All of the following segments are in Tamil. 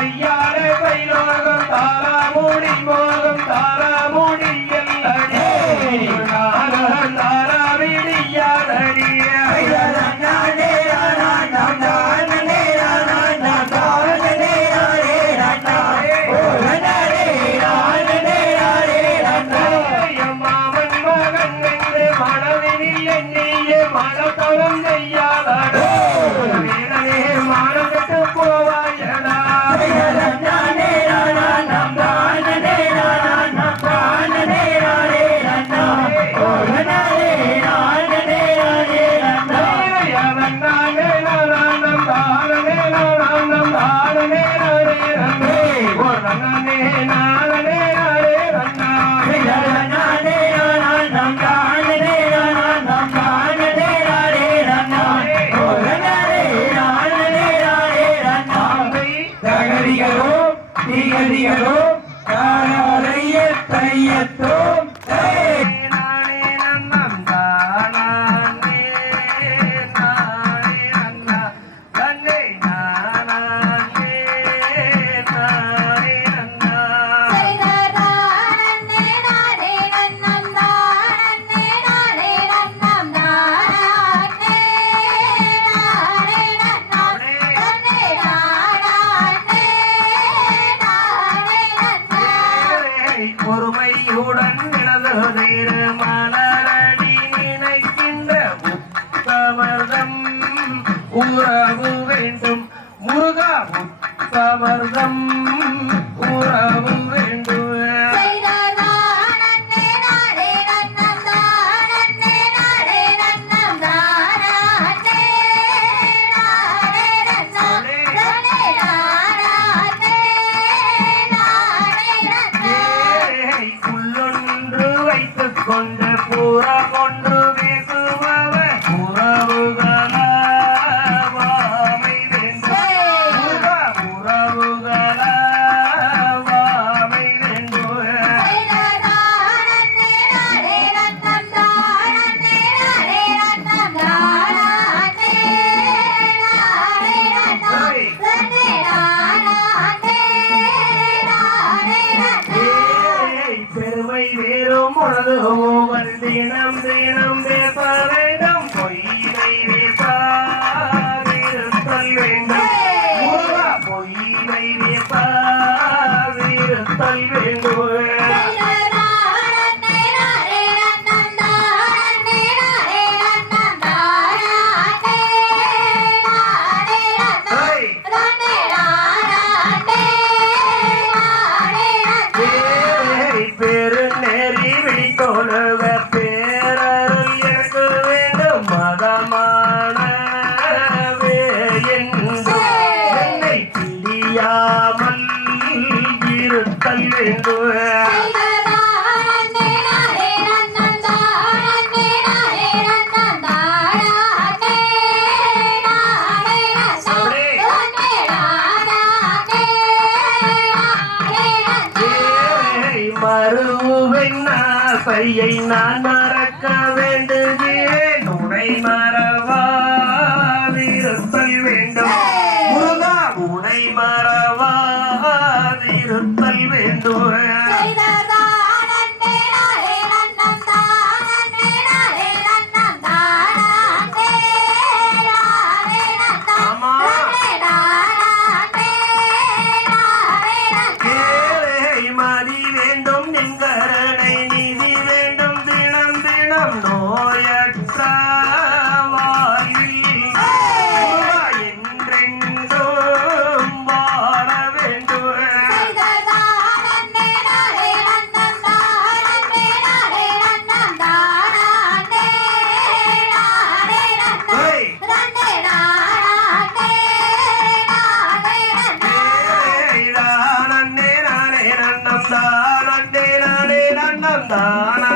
கையாளே கைலோகம் தாராமூடி மோகம் தாராமூடி எல்லடி தாராவிடியாதடி மனதினில் எண்ணிய மனத்தவம் செய்யாதடோ உறவும் வேண்டும் முருகா உத்தமர்தம் உறவும் வேண்டும் கொண்டு பூரா கையை நான் மறக்க வேண்டுகிறேன். உனை மறவாதிருத்தல் வேண்டும். முருகா உனை மறவாதிருத்தல் வேண்டும். 打。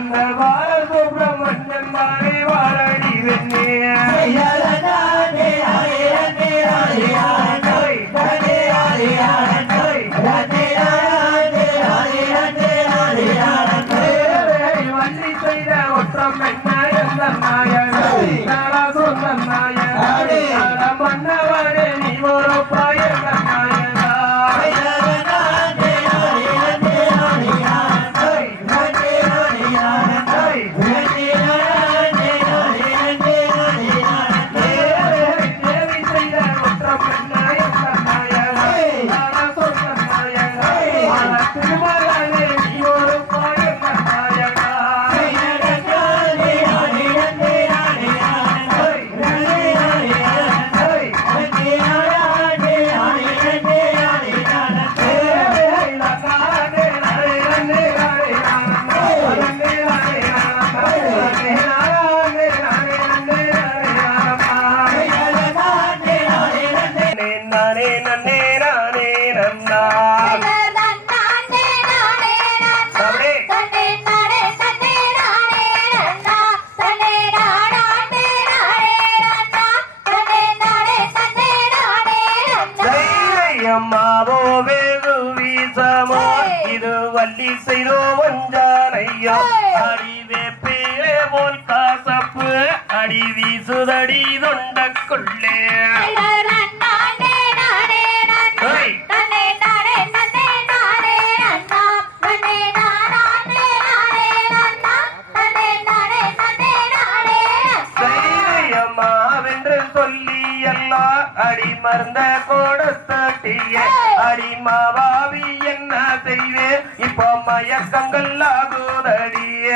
ಚಂದ್ರ வள்ளி செய்தோ ஒன்றானையா அடிவே பேரே போல் காசப்பு அடி வீசுதடி தொண்டக்குள்ளே அமர்ந்த கோடஸ்தட்டிய அடிமாவாவி என்ன செய்வேன்? இப்போ மயக்கங்கள் ஆகுதடிய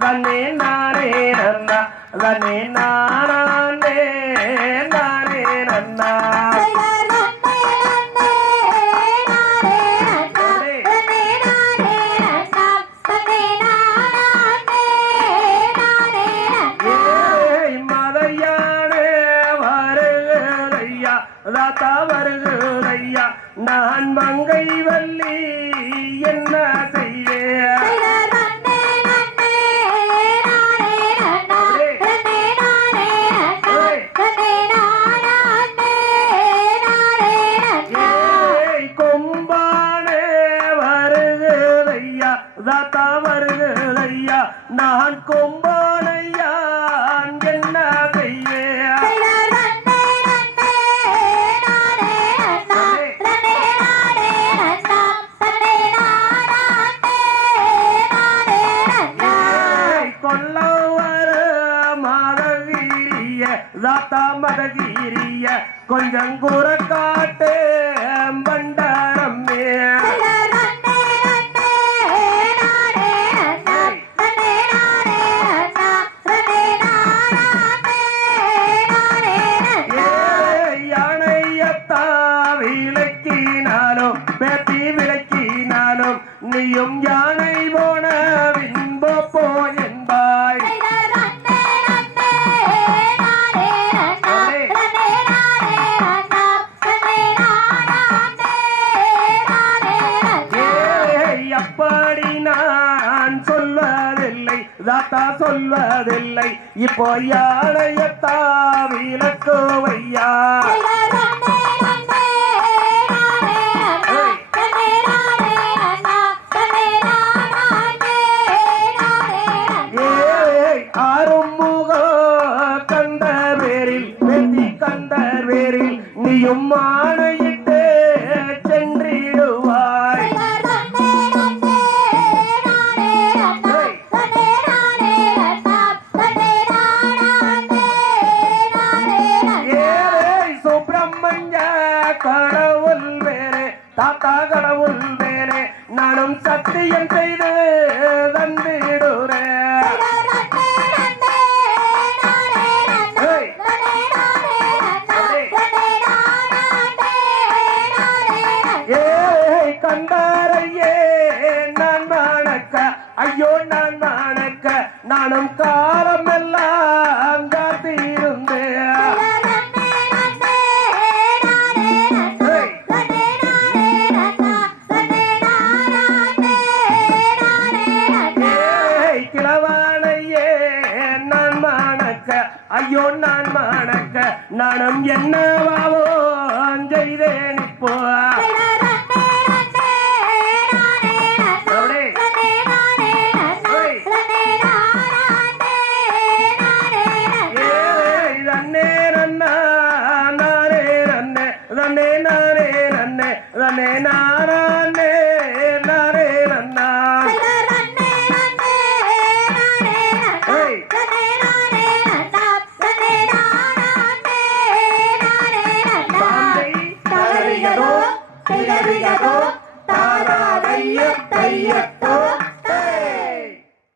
வனே நாரே நன்னா வனே நாரானே நாரே நன்னா. நான் மங்கை வள்ளி என்ன மகதீரிய கொஞ்சம் கூற காட்டு தாத்தா சொல்வதில்லை. இப்போ யாழையத்தா விளக்குவையா கந்தவேரில் கந்தவேரில் நீயும் மாண நாணம் என்னவாவோ செய்தேன் இப்போ Amen.